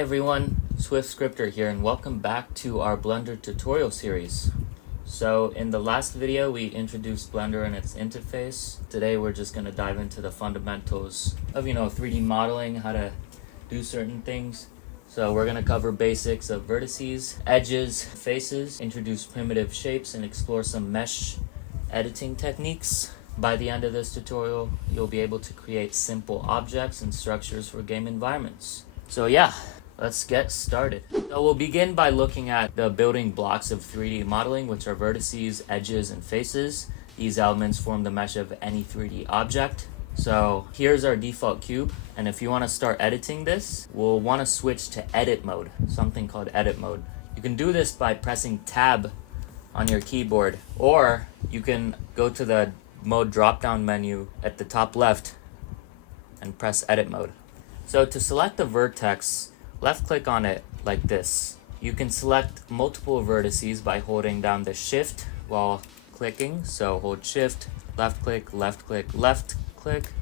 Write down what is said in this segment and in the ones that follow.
everyone, SwiftScripter here, and welcome back to our Blender tutorial series. So in the last video we introduced Blender and its interface. Today we're just going to dive into the fundamentals of 3D modeling, how to do certain things. So we're going to cover basics of vertices, edges, faces, introduce primitive shapes, and explore some mesh editing techniques. By the end of this tutorial, you'll be able to create simple objects and structures for game environments. So yeah, let's get started. So we'll begin by looking at the building blocks of 3D modeling, which are vertices, edges, and faces. These elements form the mesh of any 3D object. So here's our default cube, and if you want to start editing this, we'll want to switch to edit mode, something called edit mode. You can do this by pressing tab on your keyboard, or you can go to the mode drop-down menu at the top left and press edit mode. So to select the vertex, left click on it like this. You can select multiple vertices by holding down the shift while clicking. So hold shift, left click, left click, left click.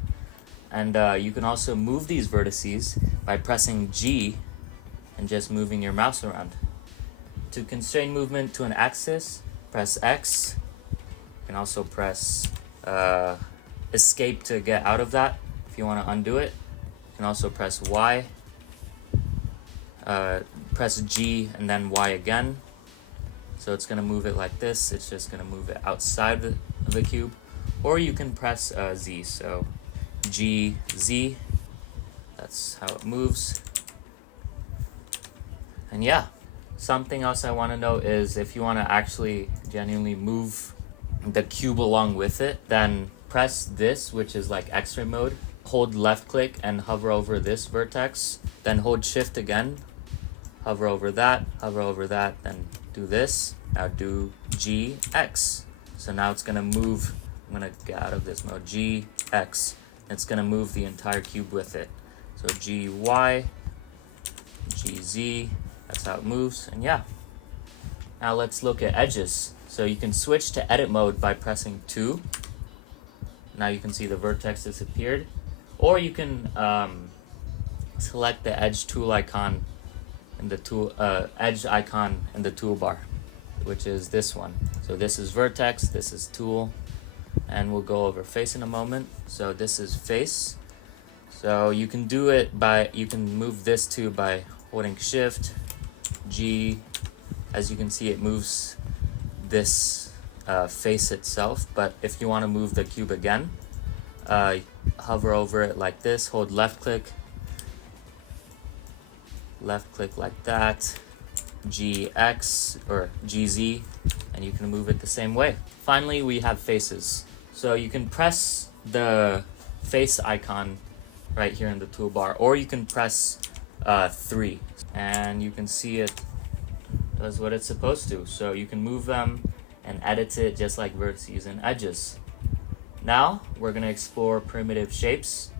And you can also move these vertices by pressing G and just moving your mouse around. To constrain movement to an axis, press X. You can also press escape to get out of that if you want to undo it. You can also press Y, press G and then Y again. So it's going to move it like this. It's just going to move it outside of the cube. Or you can press Z, so G, Z. That's how it moves. And yeah, something else I want to note is if you want to actually genuinely move the cube along with it, then press this, which is like X-ray mode. Hold left click and hover over this vertex, then hold shift again, hover over that, then do this. Now do G, X. So now it's gonna move. I'm gonna get out of this mode. G, X. It's gonna move the entire cube with it. So G, Y, G, Z. That's how it moves. And yeah. Now let's look at edges. So you can switch to edit mode by pressing 2. Now you can see the vertex disappeared. Or you can select the edge tool icon in the edge icon in the toolbar, which is this one. So this is vertex, this is tool, and we'll go over face in a moment. So this is face. So you can do it by, you can move this too by holding shift, G. As you can see, it moves this face itself, but if you want to move the cube again, hover over it like this, hold left click like that, GX or GZ, and you can move it the same way. Finally, we have faces. So you can press the face icon right here in the toolbar, or you can press 3, and you can see it does what it's supposed to. So you can move them and edit it just like vertices and edges. Now we're going to explore primitive shapes.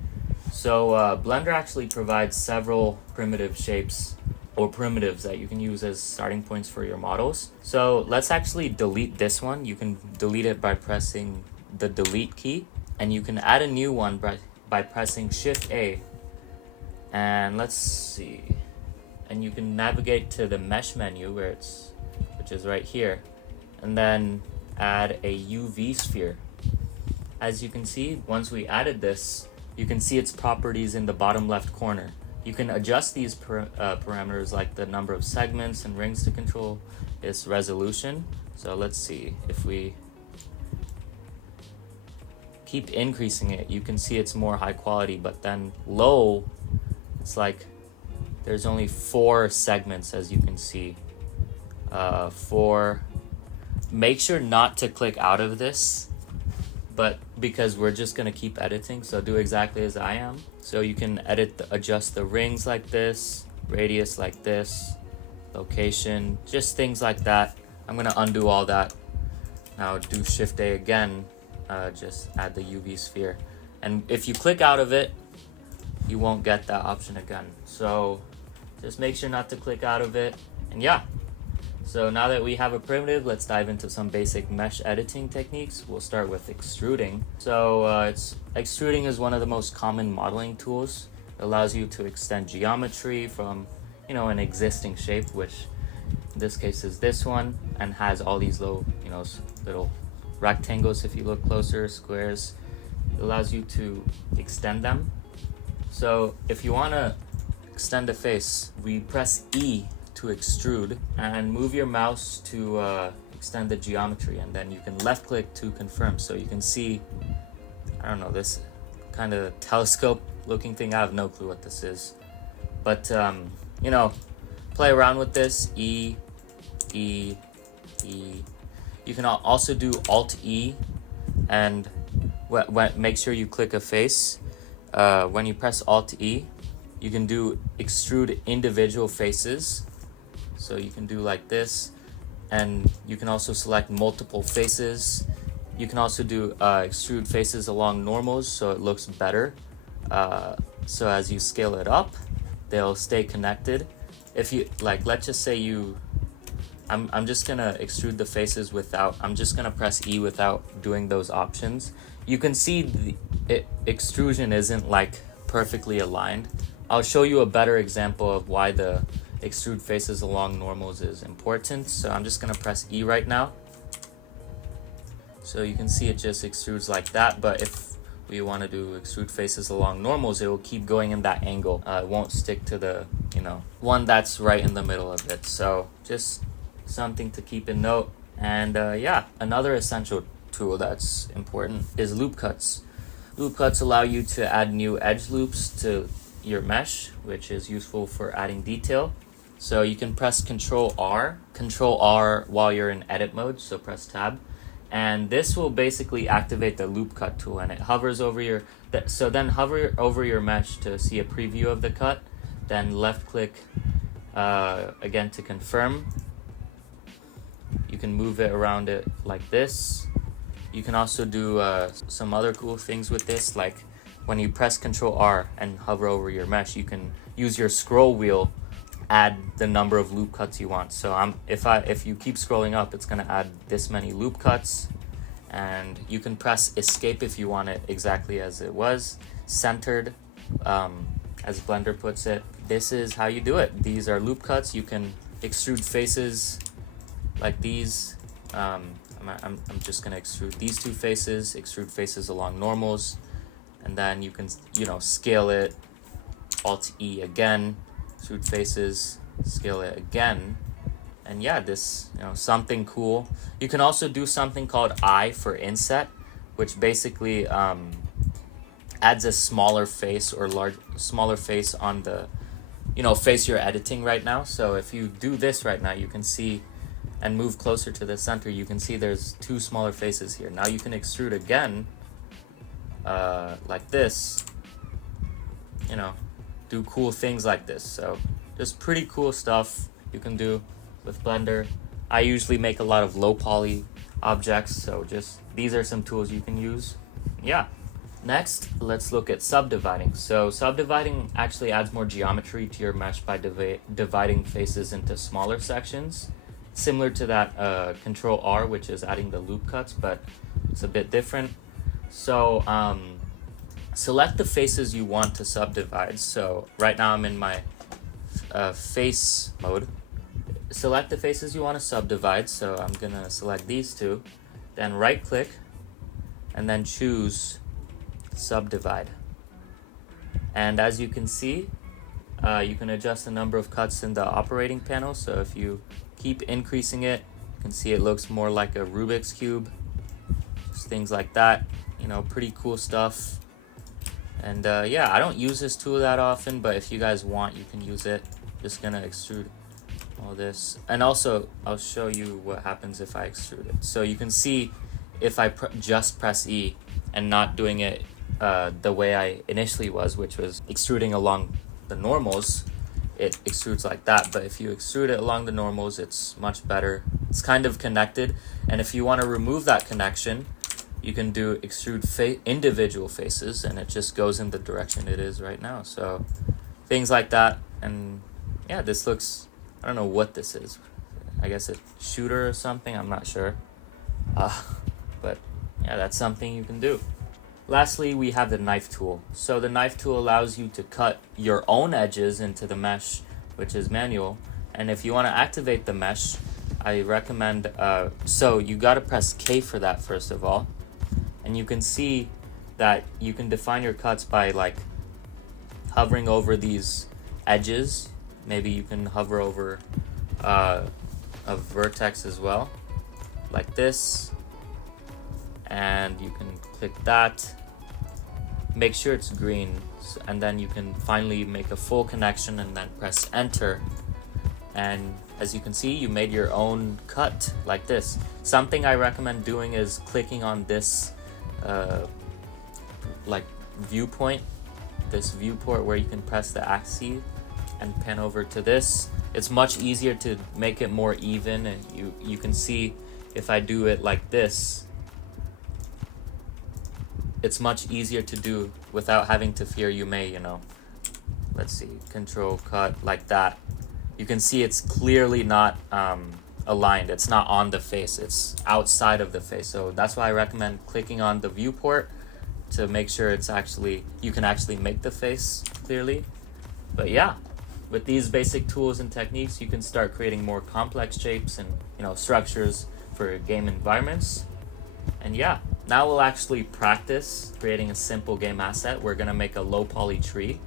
So Blender actually provides several primitive shapes or primitives that you can use as starting points for your models. So let's actually delete this one. You can delete it by pressing the delete key, and you can add a new one by pressing Shift A. And let's see. And you can navigate to the mesh menu which is right here, and then add a UV sphere. As you can see, once we added this, you can see its properties in the bottom left corner. You can adjust these parameters like the number of segments and rings to control its resolution. So let's see, if we keep increasing it, you can see it's more high quality, but then low, it's like there's only 4 segments, as you can see. 4. Make sure not to click out of this, but because we're just gonna keep editing, so do exactly as I am. So you can adjust the rings like this, radius like this, location, just things like that. I'm gonna undo all that. Now do Shift A again, just add the UV sphere. And if you click out of it, you won't get that option again. So just make sure not to click out of it. And yeah, so now that we have a primitive, let's dive into some basic mesh editing techniques. We'll start with extruding. So extruding is one of the most common modeling tools. It allows you to extend geometry from an existing shape, which in this case is this one, and has all these little, little rectangles. If you look closer, squares, it allows you to extend them. So if you want to extend a face, we press E to extrude and move your mouse to extend the geometry, and then you can left click to confirm. So you can see, I don't know, this kind of telescope looking thing. I have no clue what this is, but play around with this. E, E, E. You can also do Alt E, and make sure you click a face. When you press Alt E, you can do extrude individual faces. So you can do like this, and you can also select multiple faces. You can also do extrude faces along normals, so it looks better. So as you scale it up, they'll stay connected. If you let's just say I'm just gonna extrude the faces without, I'm just gonna press E without doing those options. You can see the extrusion isn't perfectly aligned. I'll show you a better example of why the extrude faces along normals is important. So I'm just gonna press E right now. So you can see it just extrudes like that, but if we want to do extrude faces along normals, it will keep going in that angle. It won't stick to the, one that's right in the middle of it. So just something to keep in note. And another essential tool that's important is loop cuts. Loop cuts allow you to add new edge loops to your mesh, which is useful for adding detail. So you can press Control R while you're in edit mode, so press Tab. And this will basically activate the loop cut tool, and it hovers over then hover over your mesh to see a preview of the cut, then left click again to confirm. You can move it around it like this. You can also do some other cool things with this, like when you press Control R and hover over your mesh, you can use your scroll wheel, add the number of loop cuts you want. So if you keep scrolling up, it's gonna add this many loop cuts, and you can press Escape if you want it exactly as it was, centered, as Blender puts it. This is how you do it. These are loop cuts. You can extrude faces like these. I'm just gonna extrude these two faces, extrude faces along normals, and then you can scale it, Alt E again, extrude faces, scale it again, and this something cool. You can also do something called I for inset, which basically adds a smaller face or smaller face on the face you're editing right now. So if you do this right now, you can see, and move closer to the center, you can see there's two smaller faces here. Now you can extrude again, like this, do cool things like this. So just pretty cool stuff you can do with Blender. I usually make a lot of low poly objects, so just these are some tools you can use. Next, let's look at subdividing. So subdividing actually adds more geometry to your mesh by dividing faces into smaller sections, similar to that Control R, which is adding the loop cuts, but it's a bit different. So select the faces you want to subdivide. So right now I'm in my face mode. Select the faces you want to subdivide. So I'm gonna select these two, then right click, and then choose Subdivide. And as you can see, you can adjust the number of cuts in the operating panel. So if you keep increasing it, you can see it looks more like a Rubik's Cube. Just things like that, pretty cool stuff. And I don't use this tool that often, but if you guys want, you can use it. Just gonna extrude all this, and also I'll show you what happens if I extrude it. So you can see if I just press E and not doing it the way I initially was, which was extruding along the normals, it extrudes like that. But if you extrude it along the normals, it's much better. It's kind of connected, and if you want to remove that connection, you can do extrude individual faces, and it just goes in the direction it is right now. So things like that. And this looks, I don't know what this is. I guess a shooter or something, I'm not sure. But that's something you can do. Lastly, we have the knife tool. So the knife tool allows you to cut your own edges into the mesh which is manual. And if you want to activate the mesh, I recommend, so you got to press K for that first of all. And you can see that you can define your cuts by like hovering over these edges. Maybe you can hover over a vertex as well, like this. And you can click that. Make sure it's green, and then you can finally make a full connection and then press enter. And as you can see, you made your own cut like this. Something I recommend doing is clicking on this like viewpoint, this viewport where you can press the axis and pan over to this. It's much easier to make it more even, and you can see if I do it like this, it's much easier to do without having to fear you may, let's see, control cut like that. You can see it's clearly not aligned. It's not on the face, it's outside of the face. So that's why I recommend clicking on the viewport to make sure it's actually, you can actually make the face clearly. But yeah, with these basic tools and techniques, you can start creating more complex shapes and structures for game environments. And yeah, now we'll actually practice creating a simple game asset. We're gonna make a low poly tree.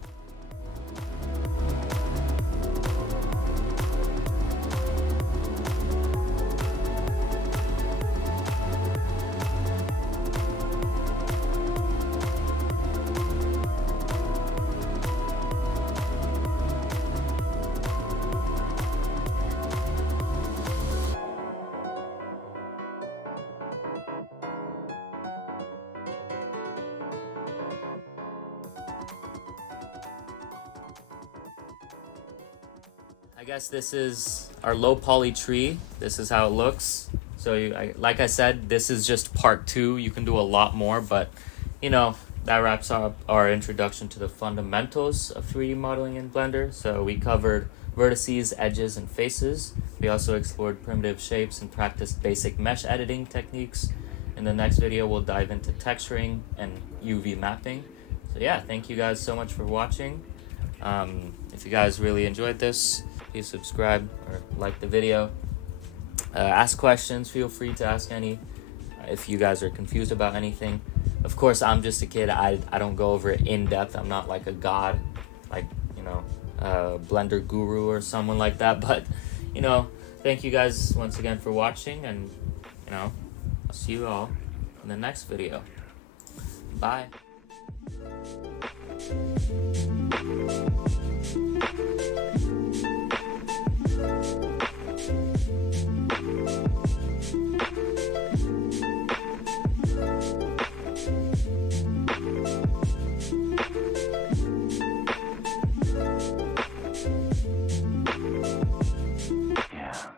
I guess this is our low poly tree. This is how it looks. So like I said, this is just part 2. You can do a lot more, but that wraps up our introduction to the fundamentals of 3D modeling in Blender. So we covered vertices, edges, and faces. We also explored primitive shapes and practiced basic mesh editing techniques. In the next video, we'll dive into texturing and UV mapping. So yeah, thank you guys so much for watching. If you guys really enjoyed this, please subscribe or like the video. Ask questions, feel free to ask any if you guys are confused about anything. Of course, I'm just a kid. I don't go over it in depth. I'm not like a god, like Blender guru or someone like that. But thank you guys once again for watching, and I'll see you all in the next video. Bye.